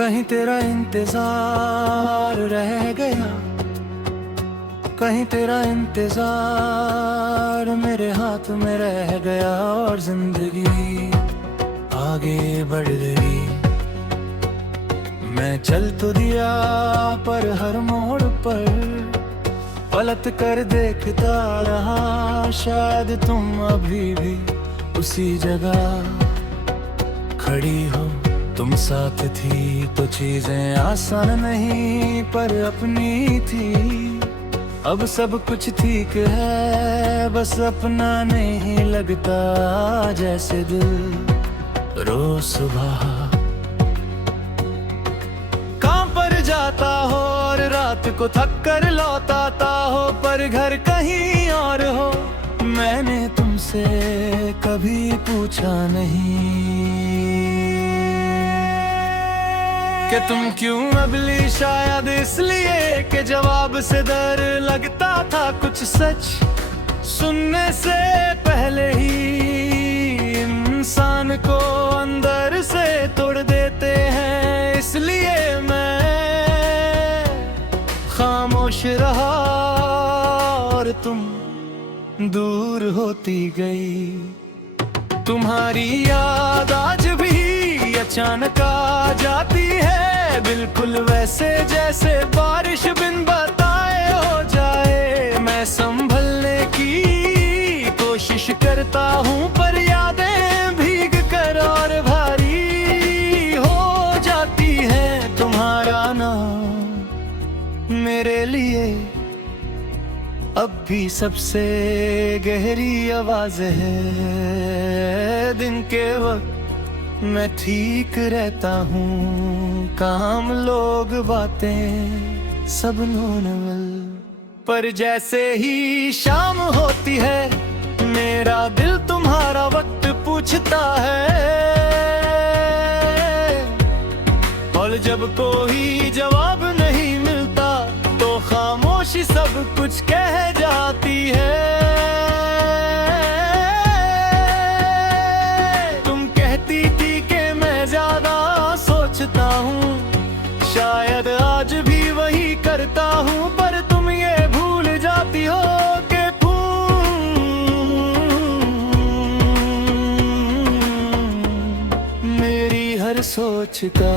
कहीं तेरा इंतजार रह गया, कहीं तेरा इंतजार मेरे हाथ में रह गया और जिंदगी आगे बढ़ गई। मैं चल तो दिया पर हर मोड़ पर पलट कर देखता रहा, शायद तुम अभी भी उसी जगह खड़ी हो। तुम साथ थी तो चीजें आसान नहीं पर अपनी थी। अब सब कुछ ठीक है, बस अपना नहीं लगता, जैसे दिल रोज सुबह काम पर जाता हो और रात को थक कर लौटाता हो, पर घर कहीं और हो। मैंने तुमसे कभी पूछा नहीं कि तुम क्यों अगली, शायद इसलिए कि जवाब से डर लगता था कुछ सच सुनने से पहले ही इंसान को अंदर से तोड़ देते हैं। इसलिए मैं खामोश रहा और तुम दूर होती गई। तुम्हारी याद आज भी अचानक आ जाती है, बिल्कुल वैसे जैसे बारिश बिन बताए हो जाए। मैं संभलने की कोशिश करता हूँ पर यादें भीग कर और भारी हो जाती है। तुम्हारा नाम मेरे लिए अब भी सबसे गहरी आवाज है। दिन के वक्त मैं ठीक रहता हूँ, काम लोग बातें सब नॉर्मल, पर जैसे ही शाम होती है मेरा दिल तुम्हारा वक्त पूछता है। और जब कोई जवाब नहीं मिलता तो खामोशी सब कुछ कह जाती है। तुम कहती थी कि मैं ज्यादा सोचता हूँ, शायद आज भी वही करता हूँ, पर तुम ये भूल जाती हो कि मेरी हर सोच का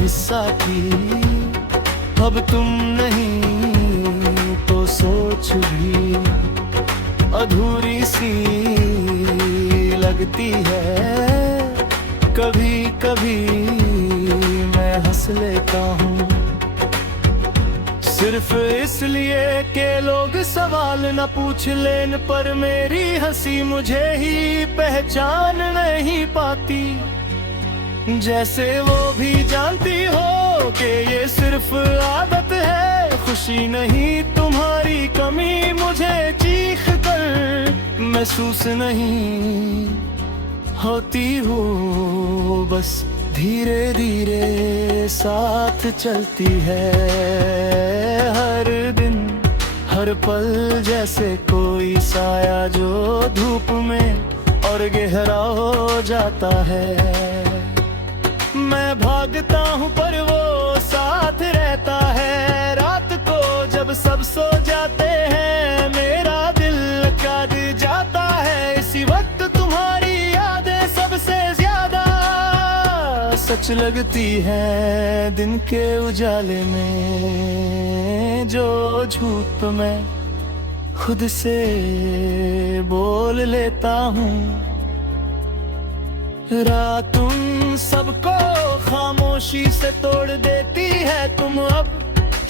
हिस्सा थी। अब तुम नहीं तो सोच भी अधूरी सी लगती है। कभी कभी मैं हंस लेता हूँ सिर्फ इसलिए कि लोग सवाल न पूछ लेन, पर मेरी हंसी मुझे ही पहचान नहीं पाती। जैसे वो भी जानती हो कि ये सिर्फ आदत है, खुशी नहीं तुम्हारी कमी मुझे चीख कर महसूस नहीं होती हो। बस धीरे धीरे साथ चलती है हर दिन हर पल, जैसे कोई साया जो धूप में और गहरा हो जाता है। मैं भागता हूँ पर वो साथ रहता है, रात को जब सब सो जाते हैं मेरा दिल काट जाता है। इसी वक्त तुम्हारी यादें सबसे ज्यादा सच लगती है दिन के उजाले में, जो झूठ मैं खुद से बोल लेता हूँ। रात तुम सबको खामोशी से तोड़ देती है, तुम अब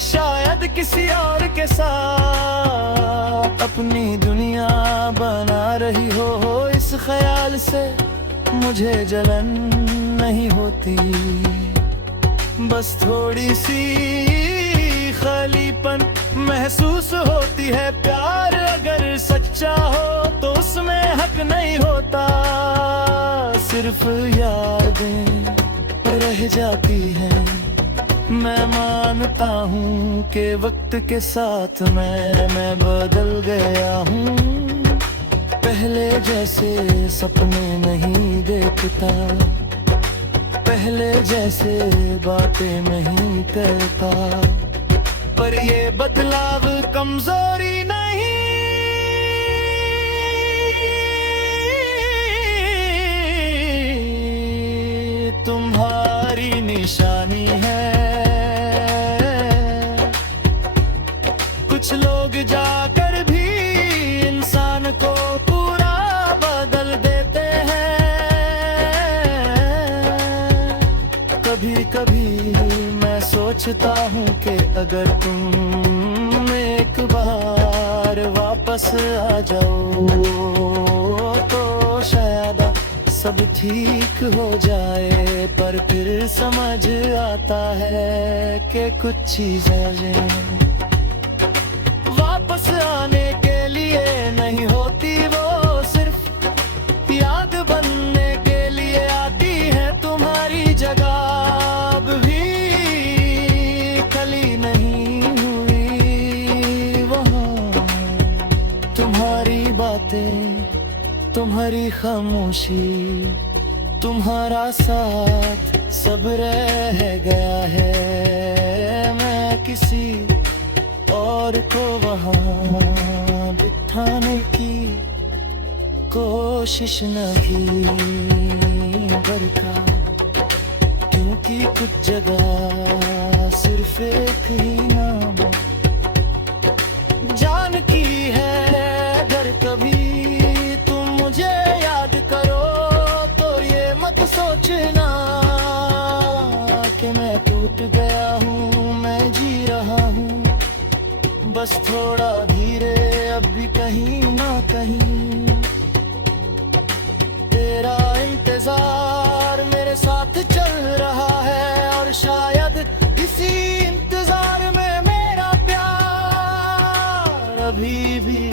शायद किसी और के साथ अपनी दुनिया बना रही हो। इस ख्याल से मुझे जलन नहीं होती, बस थोड़ी सी खालीपन महसूस होती है। प्यार अगर सच्चा हो तो उसमें हक नहीं होता, सिर्फ यादें रह जाती हैं। मैं मानता हूँ कि वक्त के साथ मैं बदल गया हूँ। पहले जैसे सपने नहीं देखता, पहले जैसे बातें नहीं करता, पर ये बदलाव कमजोरी नहीं, तुम्हारी निशानी है। कुछ लोग जाकर भी इंसान को पूरा बदल देते हैं। कभी कभी मैं सोचता हूँ कि अगर तुम एक बार वापस आ जाओ तो शायद सब ठीक हो जाए। पर फिर समझ आता है कि कुछ चीजें वापस आने के लिए नहीं होती, वो सिर्फ याद बनने के लिए आती है। तुम्हारी जगह अब भी खली नहीं हुई वहाँ, तुम्हारी बातें, तुम्हारी खामोशी, तुम्हारा साथ सब रह गया है। मैं किसी और को वहाँ बिठाने की कोशिश नहीं करता, क्योंकि कुछ जगह सिर्फ एक ही नाम जान की है। अगर कभी तुम मुझे याद करो तो ये मत सोचना कि मैं टूट गया हूँ, मैं जी रहा हूँ बस थोड़ा धीरे, अब भी कहीं ना कहीं। तेरा इंतजार मेरे साथ चल रहा है, और शायद इसी इंतजार में मेरा प्यार अभी भी